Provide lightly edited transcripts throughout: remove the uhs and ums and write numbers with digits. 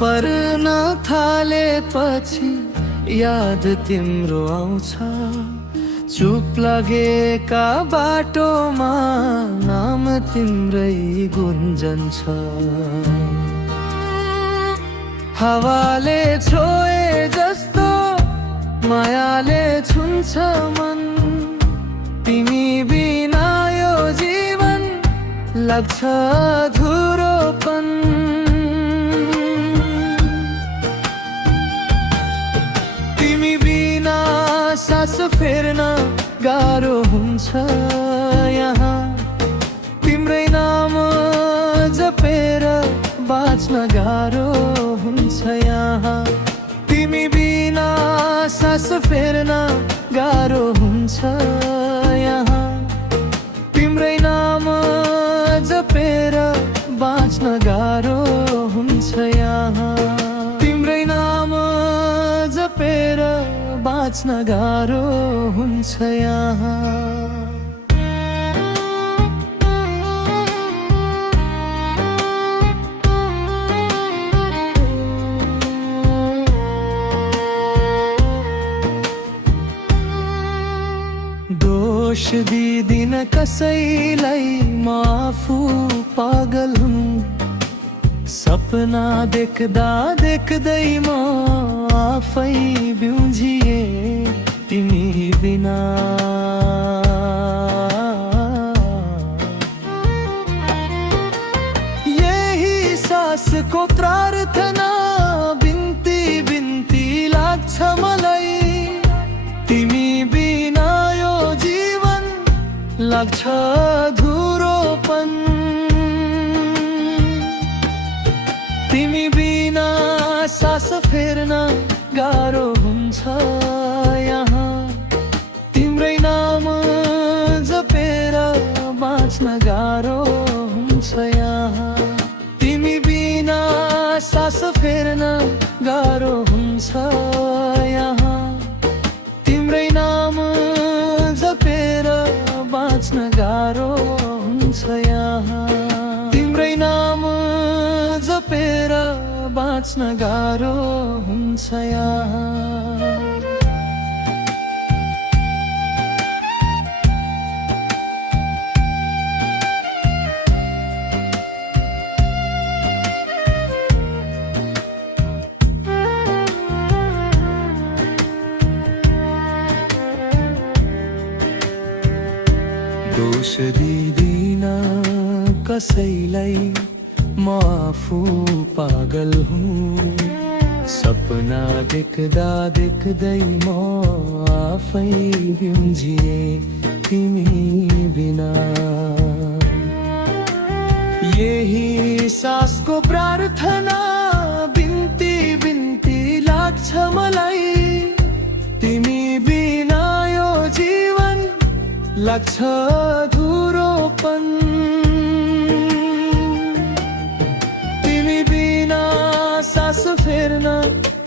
पर्न थालेपछि याद तिम्रो आउँछ। चुप लागेका बाटोमा नाम तिम्रै गुन्जन्छ। हावाले छोए जस्तो मायाले छुन्छ मन। तिमी बिना यो जीवन लाग्छ अधुरोपन। तिमी बिना सास फेर्न गाह्रो हुन्छ यहाँ। तिम्रै नाम जपेर बाँच्न गाह्रो हुन्छ यहाँ। तिमी बिना सास फेर्न गाह्रो हुन्छ यहाँ। तिम्रै नाम जपेर बाँच्न गाह्रो हुन्छ यहाँ। तिम्रै नाम जपेर बाँच्न गाह्रो हुन्छ यहाँ। दोष दिदिन कसैलाई, म आफू पागल हुँ। सपना देख्दा देख्दै म आफै बिउजिए तिमी बिना। यही सासको प्रार्थना बिन्ती बिन्ती लाग्छ मलाई। तिमी बिना यो जीवन लाग्छ अधुरोपन। तिमी बिना सास फेर्न गाह्रो हुन्छ यहाँ। तिम्रै नाम जपेर बाँच्न गाह्रो हुन्छ यहाँ। तिमी बिना सास फेर्न गाह्रो हुन्छ यहाँ। तिम्रै नाम जपेर बाँच्न गाह्रो हुन्छ यहाँ। तिम्रै नाम जपेर बाँच्न गाह्रो हुन्छ यहाँ। दोष दिदिन कसैलाई, म आफू पागल हुँ। सपना देख्दा देख्दै म आफै बिउजिए तिमी बिना। यही सासको प्रार्थना बिन्ती बिन्ती लाग्छ मलाई। तिमी बिना यो जीवन लाग्छ अधुरोपन। तिमी बिना सास फेर्न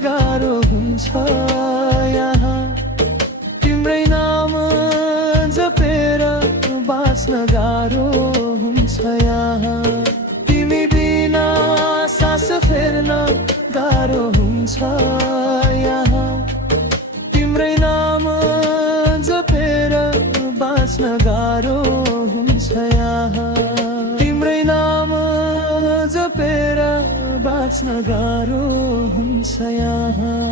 गाह्रो हुन्छ यहाँ। तिम्रै नाम जपेर बाँच्न गाह्रो हुन्छ यहाँ। तिमी बिना सास फेर्न गाह्रो हुन्छ यहाँ। तिम्रै नाम जपेर बाँच्न गाह्रो हुन्छ यहाँ। तिम्रै नाम जपेर बाँच्न गाह्रो हुन्छ यहाँ।